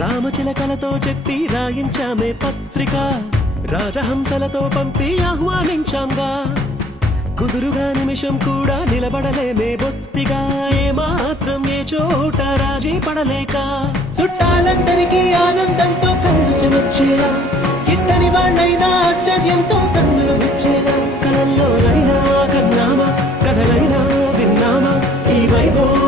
రామచిలకలతో చెప్పి రాయించామే పత్రిక, రాజహంసలతో పంపి ఆహ్వానించాంగా. కుదురుగా నిమిషం కూడా నిలబడలేమే బొత్తిగా, ఏ మాత్రం ఏ చోట రాజీ పడలేక. చుట్టాలందరికీ ఆనందంతో కళ్ళు చెమర్చేలా, గిట్టని వాళ్ళైనా ఆశ్చర్యంతో కన్నులు వచ్చేలా. కలల్లోనైనా కన్నామా, కథలైనా విన్నామా, ఈ వైభవం